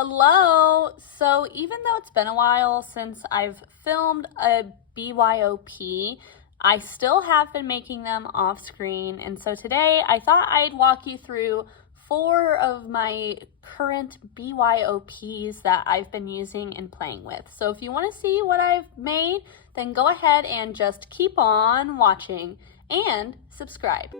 Hello! So even though it's been a while since I've filmed a BYOP, I still have been making them off screen. And so today I thought I'd walk you through 4 of my current BYOPs that I've been using and playing with. So if you want to see what I've made, then go ahead and just keep on watching and subscribe.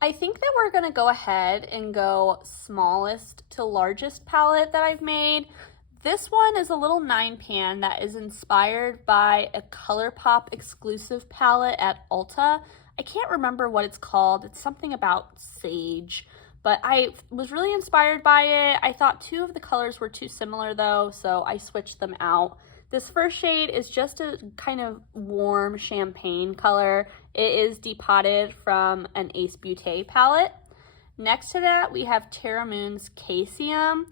I think that we're going to go ahead and go smallest to largest palette that I've made. This one is a little 9-pan that is inspired by a ColourPop exclusive palette at Ulta. I can't remember what it's called. It's something about sage, but I was really inspired by it. I thought 2 of the colors were too similar though, so I switched them out. This first shade is just a kind of warm champagne color. It is depotted from an Ace Beauté palette. Next to that, we have Terra Moon's Caesium.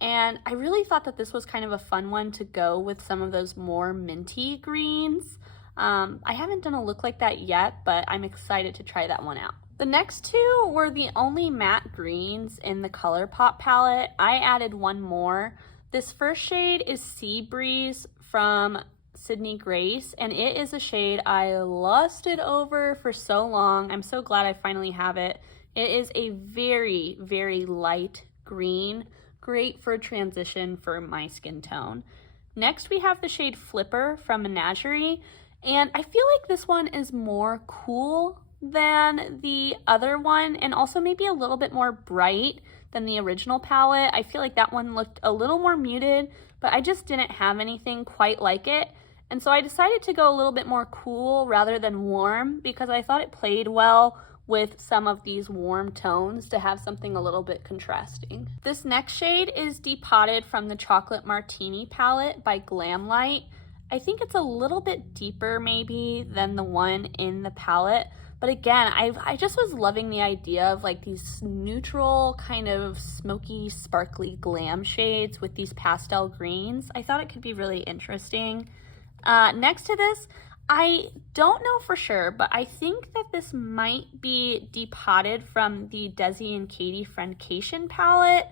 And I really thought that this was kind of a fun one to go with some of those more minty greens. I haven't done a look like that yet, but I'm excited to try that one out. The next 2 were the only matte greens in the ColourPop palette. I added one more. This first shade is Sea Breeze from Sydney Grace, and it is a shade I lusted over for so long. I'm so glad I finally have it. It is a very, very light green, great for a transition for my skin tone. Next, we have the shade Flipper from Menagerie, and I feel like this one is more cool than the other one, and also maybe a little bit more bright than the original palette. I feel like that one looked a little more muted, but I just didn't have anything quite like it. And so I decided to go a little bit more cool rather than warm because I thought it played well with some of these warm tones to have something a little bit contrasting. This next shade is Depotted from the Chocolate Martini palette by Glamlight. I think it's a little bit deeper maybe than the one in the palette, but again, I just was loving the idea of like these neutral kind of smoky, sparkly glam shades with these pastel greens. I thought it could be really interesting. Next to this, I don't know for sure, but I think that this might be Depotted from the Desi and Katie Friendcation palette.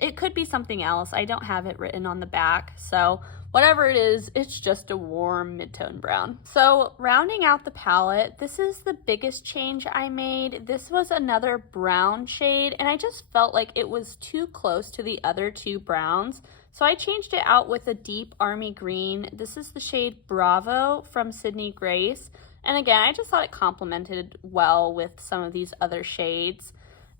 It could be something else. I don't have it written on the back, so whatever it is, it's just a warm mid-tone brown. So rounding out the palette, this is the biggest change I made. This was another brown shade, and I just felt like it was too close to the other 2 browns. So I changed it out with a deep army green. This is the shade Bravo from Sydney Grace. And again, I just thought it complemented well with some of these other shades.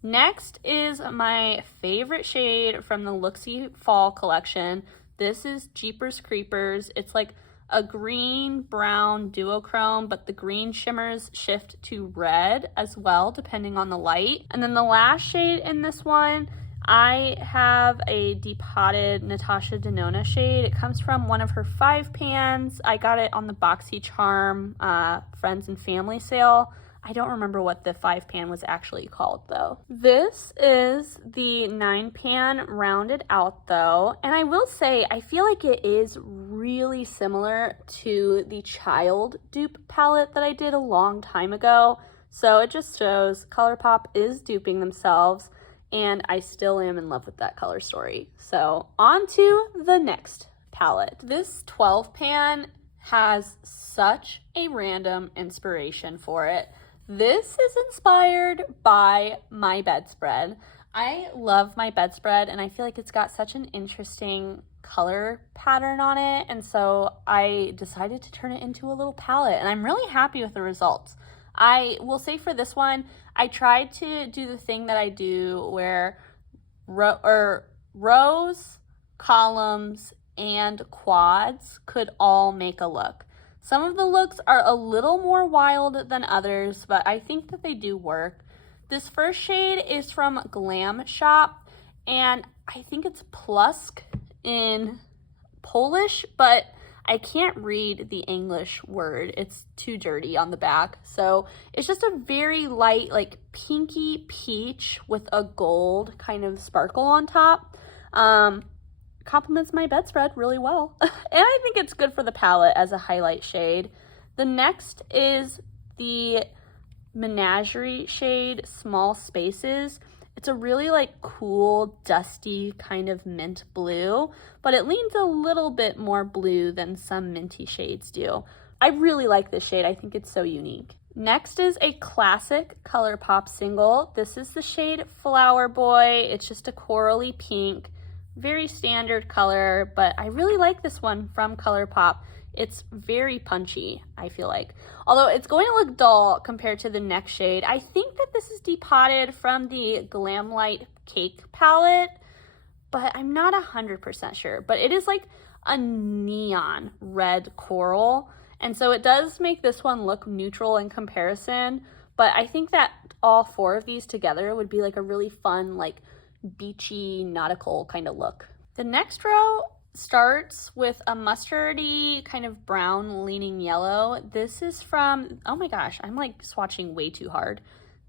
Next is my favorite shade from the Looksy Fall collection. This is Jeepers Creepers. It's like a green-brown duochrome, but the green shimmers shift to red as well, depending on the light. And then the last shade in this one, I have a Depotted Natasha Denona shade. It comes from one of her 5 pans. I got it on the BoxyCharm Friends and Family sale. I don't remember what the 5-pan was actually called though. This is the 9-pan rounded out though, and I will say I feel like it is really similar to the Child dupe palette that I did a long time ago. So it just shows ColourPop is duping themselves, and I still am in love with that color story. So on to the next palette. This 12-pan has such a random inspiration for it. This is inspired by my bedspread. I love my bedspread, and I feel like it's got such an interesting color pattern on it, and so I decided to turn it into a little palette, and I'm really happy with the results. I will say for this one, I tried to do the thing that I do where rows, columns, and quads could all make a look. Some of the looks are a little more wild than others, but I think that they do work. This first shade is from Glam Shop, and I think it's Plusk in Polish, but I can't read the English word. It's too dirty on the back. So it's just a very light, like pinky peach with a gold kind of sparkle on top. Complements my bedspread really well. And I think it's good for the palette as a highlight shade. The next is the Menagerie shade Small Spaces. It's a really like cool, dusty kind of mint blue, but it leans a little bit more blue than some minty shades do. I really like this shade. I think it's so unique. Next is a classic ColourPop single. This is the shade Flower Boy. It's just a corally pink, very standard color, but I really like this one from ColourPop. It's very punchy, I feel like. Although it's going to look dull compared to the next shade. I think that this is depotted from the Glam Light Cake palette, but I'm not 100% sure. But it is like a neon red coral. And so it does make this one look neutral in comparison. But I think that all four of these together would be like a really fun, like beachy, nautical kind of look. The next row starts with a mustardy kind of brown leaning yellow. This is from, oh my gosh, I'm like swatching way too hard.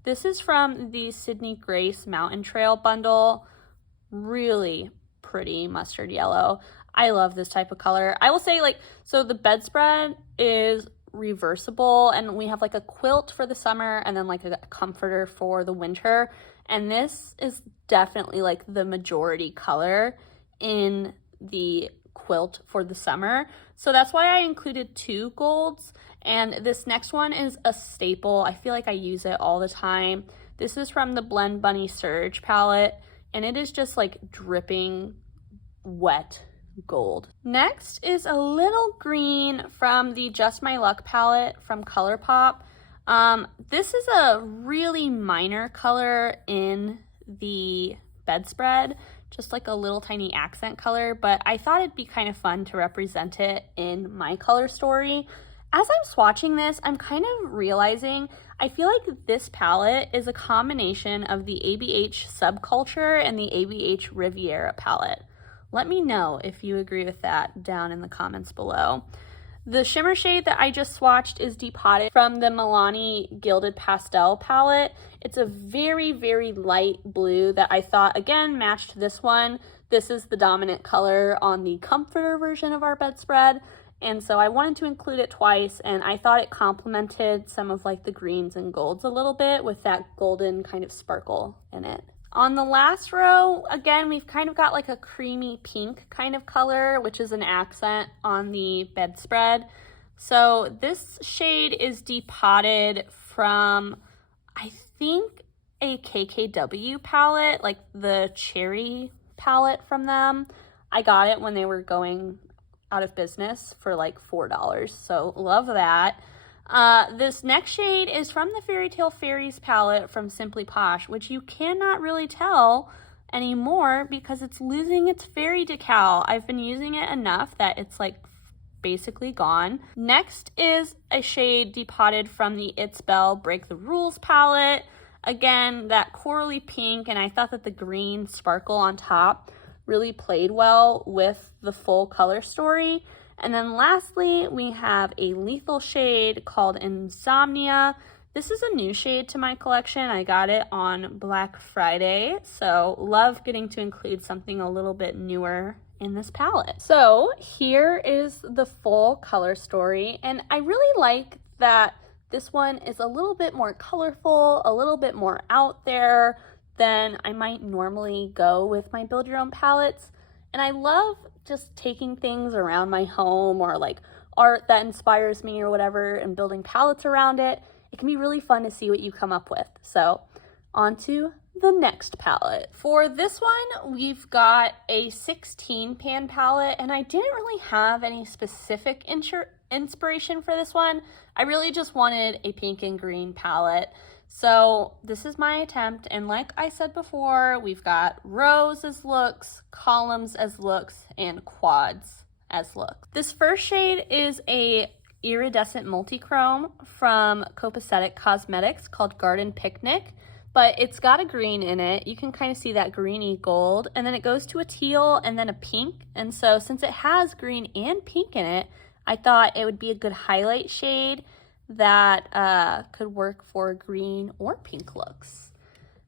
This is from the Sydney Grace Mountain Trail bundle. Really pretty mustard yellow. I love this type of color. I will say, like, so the bedspread is reversible and we have like a quilt for the summer and then like a comforter for the winter. And this is definitely like the majority color in the quilt for the summer. So that's why I included two golds. And this next one is a staple. I feel like I use it all the time. This is from the Blend Bunny Surge palette, and it is just like dripping wet gold. Next is a little green from the Just My Luck palette from ColourPop. This is a really minor color in the bedspread, just like a little tiny accent color, but I thought it'd be kind of fun to represent it in my color story. As I'm swatching this, I'm kind of realizing I feel like this palette is a combination of the ABH Subculture and the ABH Riviera palette. Let me know if you agree with that down in the comments below. The shimmer shade that I just swatched is depotted from the Milani Gilded Pastel palette. It's a very, very light blue that I thought, again, matched this one. This is the dominant color on the comforter version of our bedspread. And so I wanted to include it twice, and I thought it complemented some of like the greens and golds a little bit with that golden kind of sparkle in it. On the last row, again, we've kind of got like a creamy pink kind of color, which is an accent on the bedspread. So this shade is depotted from, I think, a KKW palette, like the cherry palette from them. I got it when they were going out of business for like $4, so love that. This next shade is from the Fairy Tale Fairies palette from Simply Posh, which you cannot really tell anymore because it's losing its fairy decal. I've been using it enough that it's like basically gone. Next is a shade depotted from the It's Belle Break the Rules palette. Again, that corally pink, and I thought that the green sparkle on top really played well with the full color story. And then lastly, we have a lethal shade called Insomnia. This is a new shade to my collection. I got it on Black Friday, so love getting to include something a little bit newer in this palette. So here is the full color story, and I really like that this one is a little bit more colorful, a little bit more out there than I might normally go with my build your own palettes. And I love just taking things around my home or like art that inspires me or whatever and building palettes around it. It can be really fun to see what you come up with. So on to the next palette. For this one, we've got a 16 pan palette, and I didn't really have any specific inspiration for this one. I really just wanted a pink and green palette. So this is my attempt, and like I said before, we've got rows as looks, columns as looks, and quads as looks. This first shade is a iridescent multi-chrome from Copacetic Cosmetics called Garden Picnic, but it's got a green in it. You can kind of see that greeny gold, and then it goes to a teal and then a pink. And so since it has green and pink in it, I thought it would be a good highlight shade that could work for green or pink looks.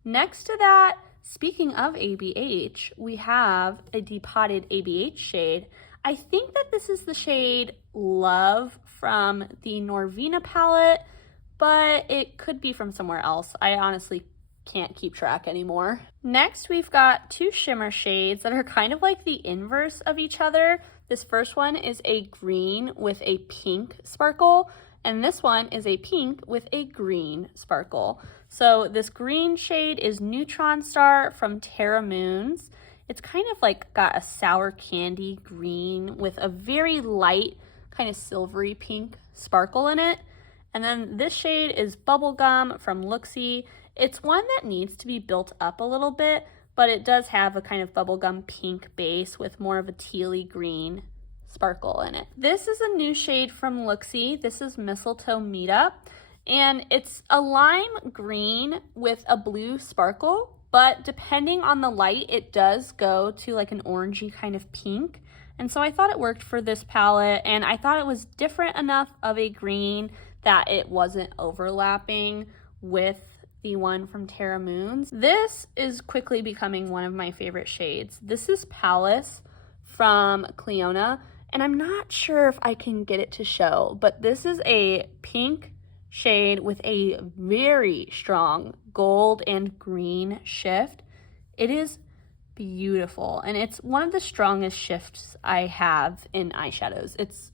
Next to that, speaking of ABH, we have a depotted ABH shade. I think that this is the shade Love from the Norvina palette, but it could be from somewhere else. I honestly can't keep track anymore. Next, we've got two shimmer shades that are kind of like the inverse of each other. This first one is a green with a pink sparkle, and this one is a pink with a green sparkle. So this green shade is Neutron Star from Terra Moons. It's kind of like got a sour candy green with a very light kind of silvery pink sparkle in it. And then this shade is Bubblegum from Looksy. It's one that needs to be built up a little bit, but it does have a kind of bubblegum pink base with more of a tealy green sparkle in it. This is a new shade from Looksy. This is Mistletoe Meetup, and it's a lime green with a blue sparkle, but depending on the light, it does go to like an orangey kind of pink. And so I thought it worked for this palette, and I thought it was different enough of a green that it wasn't overlapping with the one from Terra Moons. This is quickly becoming one of my favorite shades. This is Palace from Cleona, and I'm not sure if I can get it to show, but this is a pink shade with a very strong gold and green shift. It is beautiful, and it's one of the strongest shifts I have in eyeshadows. It's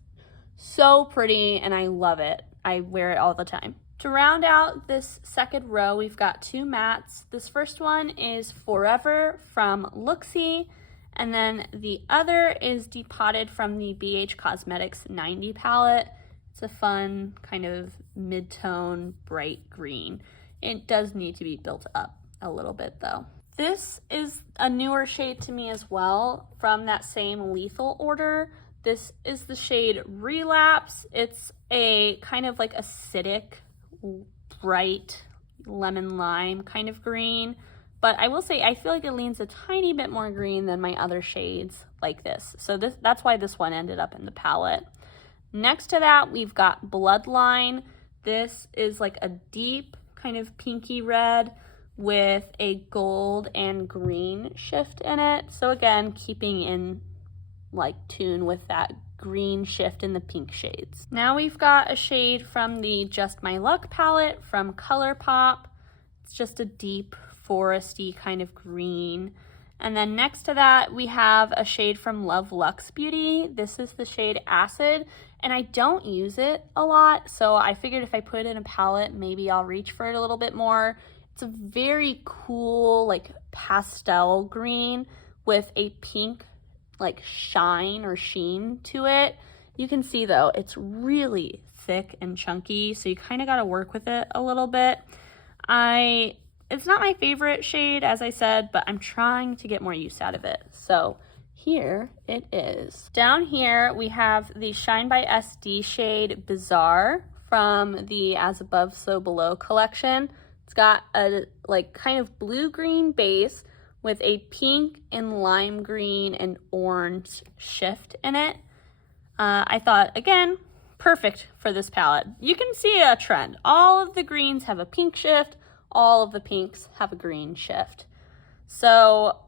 so pretty, and I love it. I wear it all the time. To round out this second row, we've got two mattes. This first one is Forever from Looksy, and then the other is Depotted from the BH Cosmetics 90 palette. It's a fun kind of mid-tone bright green. It does need to be built up a little bit though. This is a newer shade to me as well from that same Lethal order. This is the shade Relapse. It's a kind of like acidic, bright lemon lime kind of green, but I will say I feel like it leans a tiny bit more green than my other shades like this. So that's why this one ended up in the palette. Next to that, we've got Bloodline. This is like a deep kind of pinky red with a gold and green shift in it. So again, keeping in like tune with that green shift in the pink shades. Now we've got a shade from the Just My Luck palette from ColourPop. It's just a deep foresty kind of green. And then next to that, we have a shade from Love Luxe Beauty. This is the shade Acid, and I don't use it a lot, so I figured if I put it in a palette, maybe I'll reach for it a little bit more. It's a very cool, like pastel green with a pink like shine or sheen to it. You can see though, it's really thick and chunky, so you kind of got to work with it a little bit. It's not my favorite shade, as I said, but I'm trying to get more use out of it. So here it is. Down here we have the Shine by SD shade Bizarre from the As Above So Below collection. It's got a like kind of blue-green base with a pink and lime green and orange shift in it. I thought, again, perfect for this palette. You can see a trend. All of the greens have a pink shift, all of the pinks have a green shift. So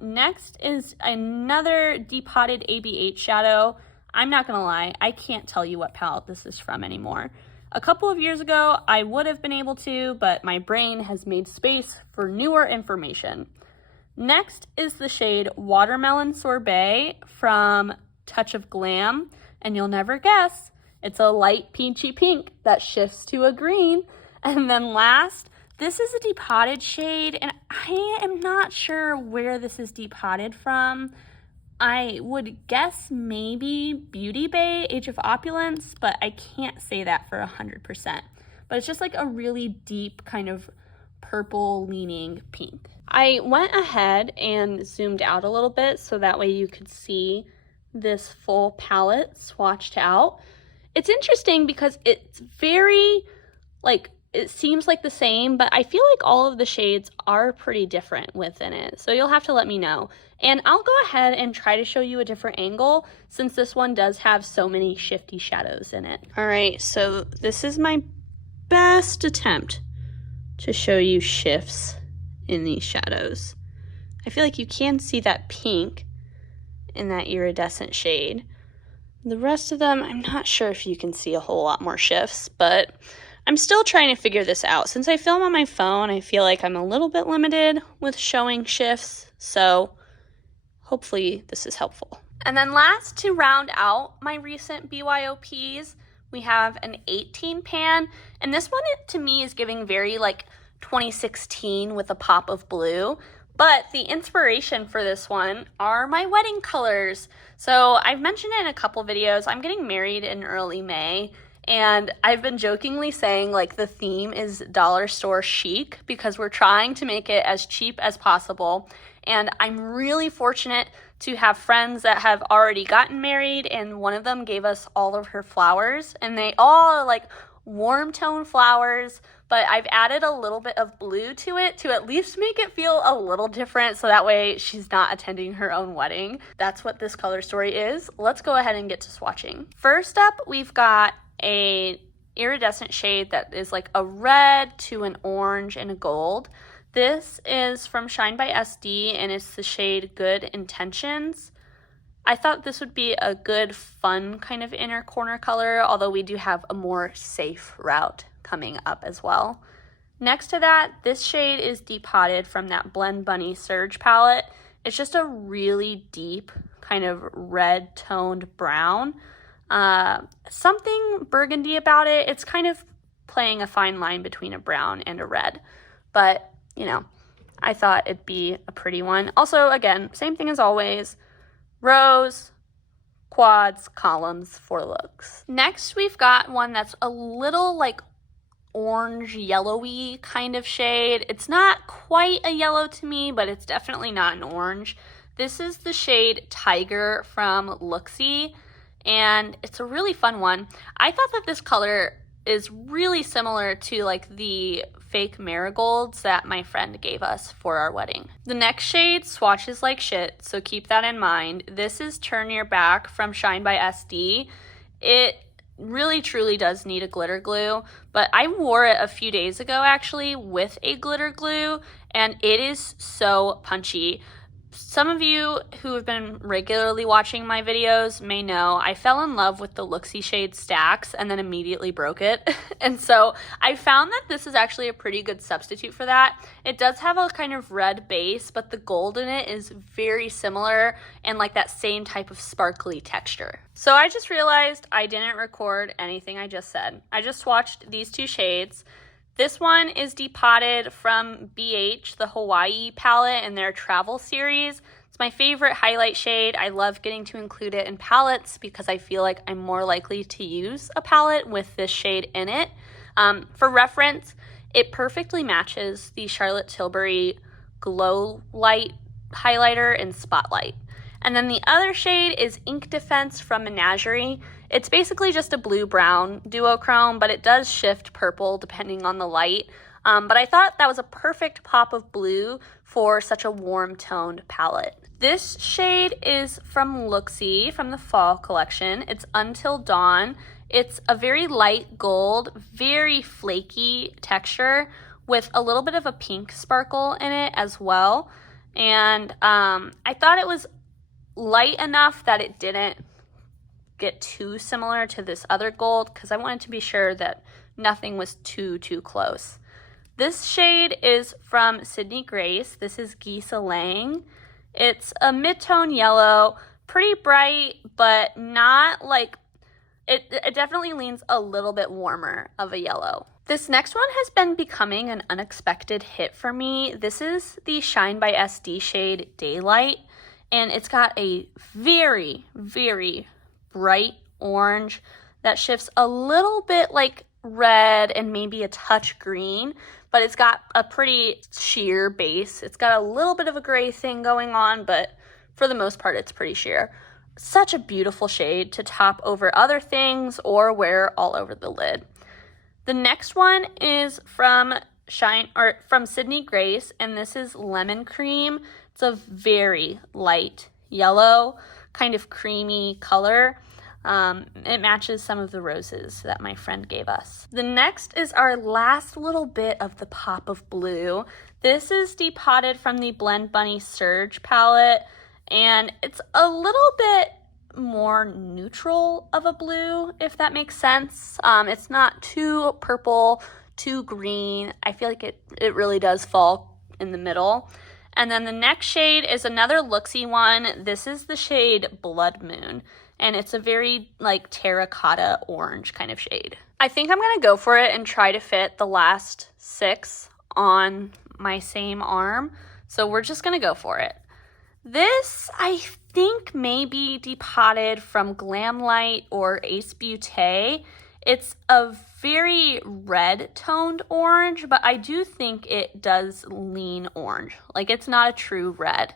next is another Depotted AB8 shadow. I'm not gonna lie, I can't tell you what palette this is from anymore. A couple of years ago, I would have been able to, but my brain has made space for newer information. Next is the shade Watermelon Sorbet from Touch of Glam, and you'll never guess, it's a light peachy pink that shifts to a green. And then last, this is a Depotted shade, and I am not sure where this is Depotted from. I would guess maybe Beauty Bay, Age of Opulence, but I can't say that for 100%. But it's just like a really deep kind of purple leaning pink. I went ahead and zoomed out a little bit so that way you could see this full palette swatched out. It's interesting because it's very like, it seems like the same, but I feel like all of the shades are pretty different within it. So you'll have to let me know. And I'll go ahead and try to show you a different angle since this one does have so many shifty shadows in it. All right, so this is my best attempt to show you shifts in these shadows. I feel like you can see that pink in that iridescent shade. The rest of them, I'm not sure if you can see a whole lot more shifts, but I'm still trying to figure this out. Since I film on my phone, I feel like I'm a little bit limited with showing shifts, so hopefully this is helpful. And then last, to round out my recent BYOPs, we have an 18 pan, and this one to me is giving very like 2016 with a pop of blue, but the inspiration for this one are my wedding colors. So I've mentioned it in a couple videos, I'm getting married in early May, and I've been jokingly saying like the theme is dollar store chic because we're trying to make it as cheap as possible. And I'm really fortunate to have friends that have already gotten married, and one of them gave us all of her flowers, and they all are like warm tone flowers, but I've added a little bit of blue to it to at least make it feel a little different, so that way she's not attending her own wedding. That's what this color story is. Let's go ahead and get to swatching. First up, we've got a iridescent shade that is like a red to an orange and a gold. This is from Shine by SD, and it's the shade Good Intentions. I thought this would be a good, fun kind of inner corner color, although we do have a more safe route coming up as well. Next to that, this shade is Depotted from that Blend Bunny Surge palette. It's just a really deep kind of red toned brown. Something burgundy about it. It's kind of playing a fine line between a brown and a red, but you know, I thought it'd be a pretty one. Also, again, same thing as always, rows, quads, columns for looks. Next, we've got one that's a little like orange yellowy kind of shade. It's not quite a yellow to me, but it's definitely not an orange. This is the shade Tiger from Looksy, and it's a really fun one. I thought that this color is really similar to like the fake marigolds that my friend gave us for our wedding. The next shade swatches like shit, so keep that in mind. This is Turn Your Back from Shine by SD. It really truly does need a glitter glue, but I wore it a few days ago actually with a glitter glue, and it is so punchy. Some of you who have been regularly watching my videos may know I fell in love with the Looksy shade Stacks and then immediately broke it. And so I found that this is actually a pretty good substitute for that. It does have a kind of red base, but the gold in it is very similar and like that same type of sparkly texture. So I just realized I didn't record anything I just said. I just swatched these two shades. This one is Depotted from BH, the Hawaii palette in their travel series. It's my favorite highlight shade. I love getting to include it in palettes because I feel like I'm more likely to use a palette with this shade in it. For reference, it perfectly matches the Charlotte Tilbury Glow Light highlighter in Spotlight. And then the other shade is Ink Defense from Menagerie. It's basically just a blue-brown duochrome, but it does shift purple depending on the light. But I thought that was a perfect pop of blue for such a warm-toned palette. This shade is from Looksy, from the fall collection. It's Until Dawn. It's a very light gold, very flaky texture with a little bit of a pink sparkle in it as well. And I thought it was light enough that it didn't get too similar to this other gold because I wanted to be sure that nothing was too close. This shade is from Sydney Grace. This is Geese Lang. It's a mid-tone yellow, pretty bright, but not like, it definitely leans a little bit warmer of a yellow. This next one has been becoming an unexpected hit for me. This is the Shine by SD shade Daylight, and it's got a very, very bright orange that shifts a little bit like red and maybe a touch green, but it's got a pretty sheer base. It's got a little bit of a gray thing going on, but for the most part, it's pretty sheer. Such a beautiful shade to top over other things or wear all over the lid. The next one is from Sydney Grace, and this is Lemon Cream. It's a very light yellow, kind of creamy color. It matches some of the roses that my friend gave us. The next is our last little bit of the pop of blue. This is Depotted from the Blend Bunny Surge palette, and it's a little bit more neutral of a blue, if that makes sense. It's not too purple, too green. I feel like it really does fall in the middle. And then the next shade is another looksy one. This is the shade Blood Moon, and it's a very like terracotta orange kind of shade. I think I'm gonna go for it and try to fit the last 6 on my same arm. So we're just gonna go for it. This, I think, may be depotted from Glamlight or Ace Beauté. It's a very red-toned orange, but I do think it does lean orange. Like, it's not a true red.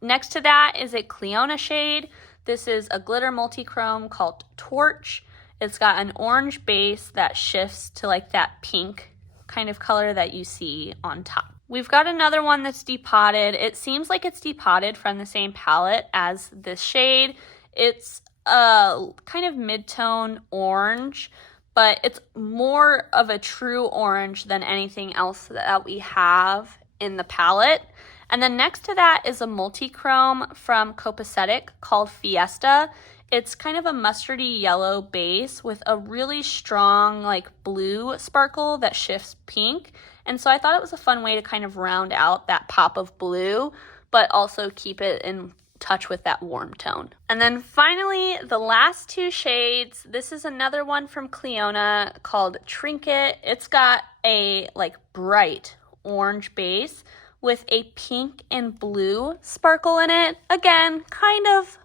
Next to that is a Cleona shade. This is a glitter multi-chrome called Torch. It's got an orange base that shifts to like that pink kind of color that you see on top. We've got another one that's depotted. It seems like it's depotted from the same palette as this shade. It's a kind of mid-tone orange, but it's more of a true orange than anything else that we have in the palette. And then next to that is a multi-chrome from Copacetic called Fiesta. It's kind of a mustardy yellow base with a really strong like blue sparkle that shifts pink. And so I thought it was a fun way to kind of round out that pop of blue, but also keep it in touch with that warm tone. And then finally, the last 2 shades. This is another one from Cleona called Trinket. It's got a like bright orange base with a pink and blue sparkle in it. Again, kind of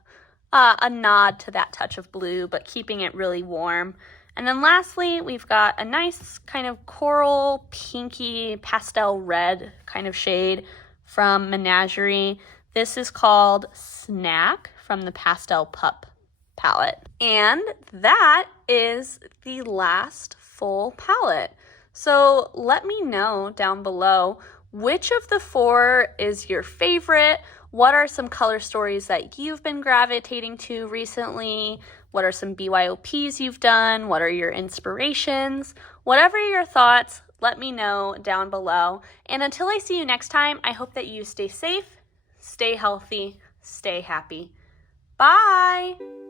a nod to that touch of blue, but keeping it really warm. And then lastly, we've got a nice kind of coral, pinky, pastel red kind of shade from Menagerie. This is called Snack from the Pastel Pup palette. And that is the last full palette. So let me know down below which of the 4 is your favorite. What are some color stories that you've been gravitating to recently? What are some BYOPs you've done? What are your inspirations? Whatever your thoughts, let me know down below. And until I see you next time, I hope that you stay safe, stay healthy, stay happy. Bye!